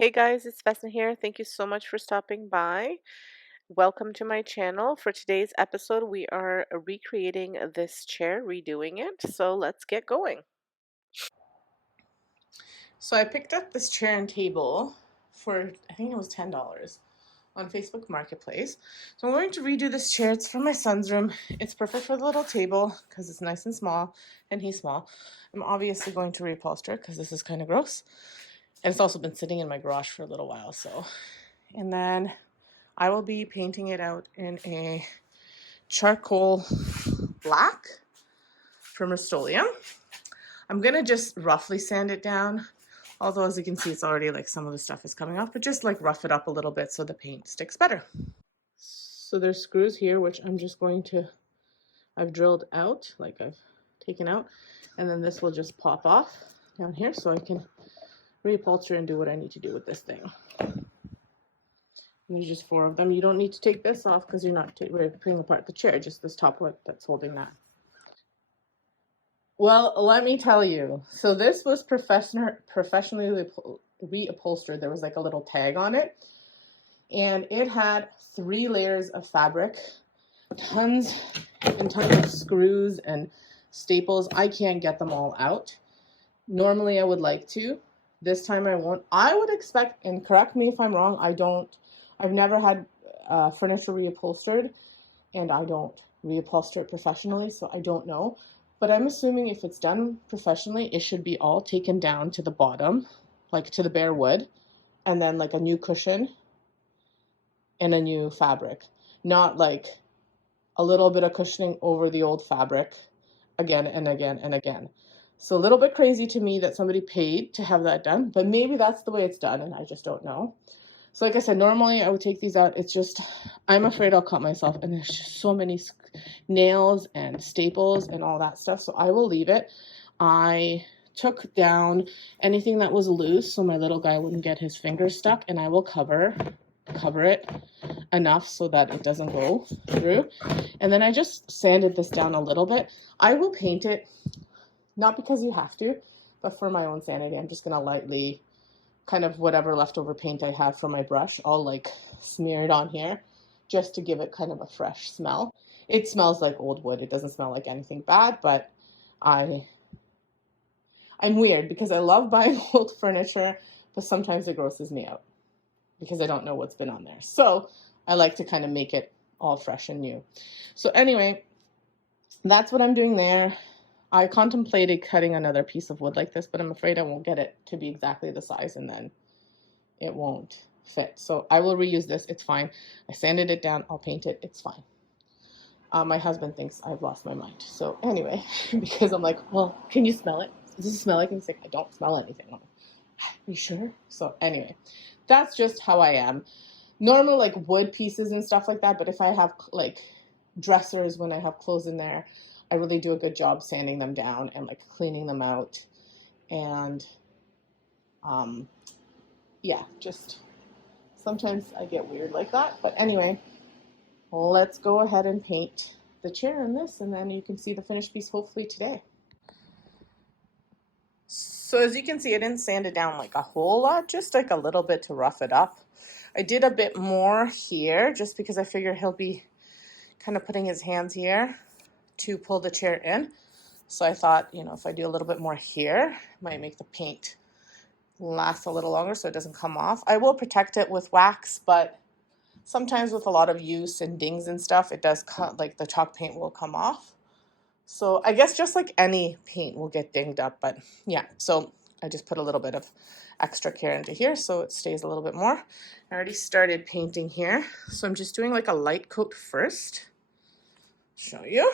Hey guys, it's Vesna here. Thank you so much for stopping by. Welcome to my channel. For today's episode, we are recreating this chair, redoing it. So let's get going. So I picked up this chair and table for, I think it was $10 on Facebook Marketplace. So I'm going to redo this chair. It's for my son's room. It's perfect for the little table because it's nice and small, and he's small. I'm obviously going to reupholster it because this is kind of gross. And it's also been sitting in my garage for a little while, so. And then I will be painting it out in a charcoal black from Rust-Oleum. I'm going to just roughly sand it down, although as you can see it's already like some of the stuff is coming off, but just like rough it up a little bit so the paint sticks better. So there's screws here which I've drilled out, like I've taken out, and then this will just pop off down here so I can reupholster and do what I need to do with this thing. There's just 4 of them. You don't need to take this off because you're not putting apart the chair, just this top one that's holding that. Well, let me tell you. So this was professionally reupholstered. There was like a little tag on it. And it had 3 layers of fabric, tons and tons of screws and staples. I can't get them all out. Normally I would like to. This time I won't. I would expect, and correct me if I'm wrong, I've never had furniture reupholstered, and I don't reupholster it professionally, so I don't know. But I'm assuming if it's done professionally, it should be all taken down to the bottom, like to the bare wood, and then like a new cushion and a new fabric. Not like a little bit of cushioning over the old fabric again and again and again. So a little bit crazy to me that somebody paid to have that done, but maybe that's the way it's done and I just don't know. So like I said, normally I would take these out. It's just, I'm afraid I'll cut myself, and there's just so many nails and staples and all that stuff. So I will leave it. I took down anything that was loose so my little guy wouldn't get his fingers stuck, and I will cover it enough so that it doesn't go through. And then I just sanded this down a little bit. I will paint it, not because you have to, but for my own sanity. I'm just going to lightly, kind of whatever leftover paint I have from my brush, I'll like smear it on here just to give it kind of a fresh smell. It smells like old wood. It doesn't smell like anything bad, but I'm weird because I love buying old furniture, but sometimes it grosses me out because I don't know what's been on there. So I like to kind of make it all fresh and new. So anyway, that's what I'm doing there. I contemplated cutting another piece of wood like this, but I'm afraid I won't get it to be exactly the size and then it won't fit. So I will reuse this. It's fine. I sanded it down. I'll paint it. It's fine. My husband thinks I've lost my mind. So anyway, because I'm like, well, can you smell it? Does it smell like? And he's like, I don't smell anything. I'm like, are you sure? So anyway, that's just how I am. Normally like wood pieces and stuff like that, but if I have like dressers, when I have clothes in there, I really do a good job sanding them down and like cleaning them out. And yeah, just sometimes I get weird like that. But anyway, let's go ahead and paint the chair in this, and then you can see the finished piece hopefully today. So as you can see, I didn't sand it down like a whole lot, just like a little bit to rough it up. I did a bit more here just because I figure he'll be kind of putting his hands here to pull the chair in. So I thought, you know, if I do a little bit more here, it might make the paint last a little longer so it doesn't come off. I will protect it with wax, but sometimes with a lot of use and dings and stuff, it does cut, like the chalk paint will come off. So I guess just like any paint will get dinged up, but yeah, so I just put a little bit of extra care into here so it stays a little bit more. I already started painting here, so I'm just doing like a light coat first. Show you.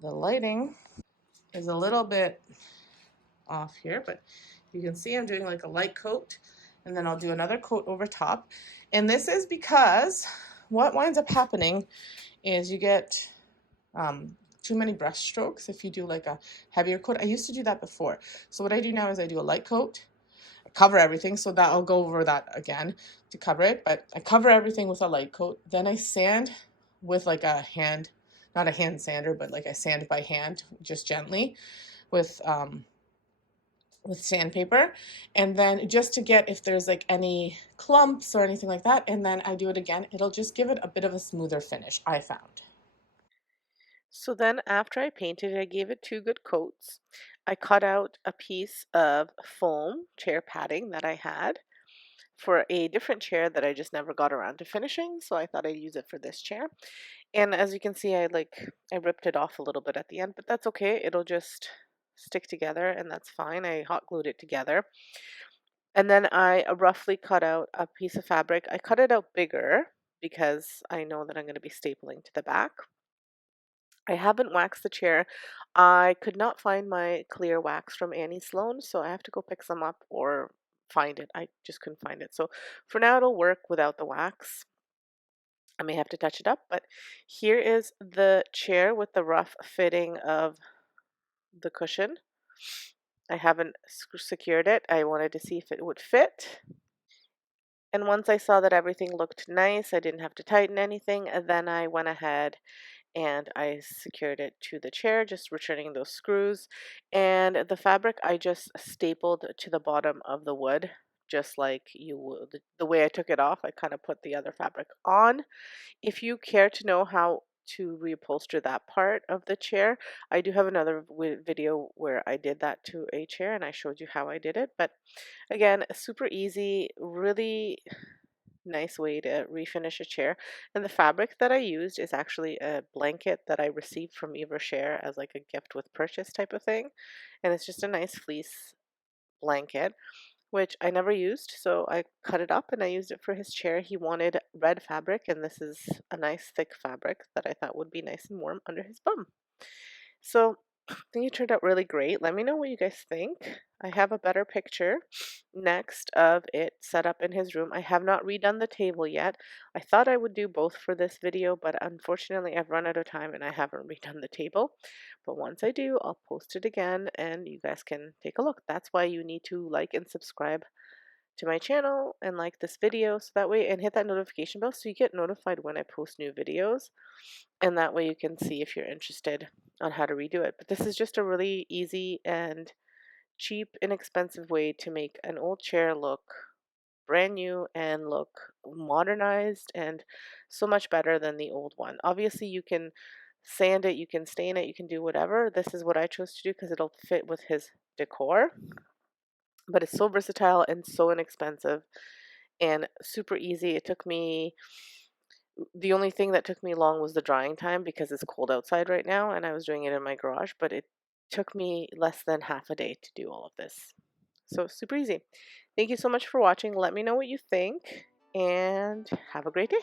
The lighting is a little bit off here, but you can see I'm doing like a light coat, and then I'll do another coat over top. And this is because what winds up happening is you get too many brush strokes if you do like a heavier coat. I used to do that before. So what I do now is I do a light coat, I cover everything, so that I'll go over that again to cover it, but I cover everything with a light coat. Then I sand with like a hand, not a hand sander, but like I sand by hand just gently with with sandpaper, and then just to get if there's like any clumps or anything like that, and then I do it again. It'll just give it a bit of a smoother finish, I found. So then after I painted it, I gave it 2 good coats. I cut out a piece of foam chair padding that I had for a different chair that I just never got around to finishing, so I thought I'd use it for this chair. And as you can see, I ripped it off a little bit at the end, but that's okay. It'll just stick together and that's fine. I hot glued it together. And then I roughly cut out a piece of fabric. I cut it out bigger because I know that I'm going to be stapling to the back. I haven't waxed the chair. I could not find my clear wax from Annie Sloan, so I have to go pick some up or find it. I just couldn't find it. So for now, it'll work without the wax. I may have to touch it up, but here is the chair with the rough fitting of the cushion. I haven't secured it. I wanted to see if it would fit. And once I saw that everything looked nice, I didn't have to tighten anything, and then I went ahead and I secured it to the chair, just returning those screws. And the fabric I just stapled to the bottom of the wood, just like you would. The way I took it off, I kind of put the other fabric on. If you care to know how to reupholster that part of the chair, I do have another video where I did that to a chair and I showed you how I did it. But again, super easy, really nice way to refinish a chair. And the fabric that I used is actually a blanket that I received from Yves Rocher as like a gift with purchase type of thing. And it's just a nice fleece blanket, which I never used. So I cut it up and I used it for his chair. He wanted red fabric, and this is a nice thick fabric that I thought would be nice and warm under his bum. So I think it turned out really great. Let me know what you guys think. I have a better picture next of it set up in his room. I have not redone the table yet. I thought I would do both for this video, but unfortunately I've run out of time and I haven't redone the table. But once I do, I'll post it again and you guys can take a look. That's why you need to like and subscribe to my channel and like this video so that way, and hit that notification bell so you get notified when I post new videos, and that way you can see if you're interested on how to redo it. But this is just a really easy and cheap, inexpensive way to make an old chair look brand new and look modernized and so much better than the old one. Obviously you can sand it, you can stain it, you can do whatever. This is what I chose to do because it'll fit with his decor, but it's so versatile and so inexpensive and super easy. It took me, the only thing that took me long was the drying time because it's cold outside right now and I was doing it in my garage, but it took me less than half a day to do all of this. So super easy. Thank you so much for watching. Let me know what you think and have a great day.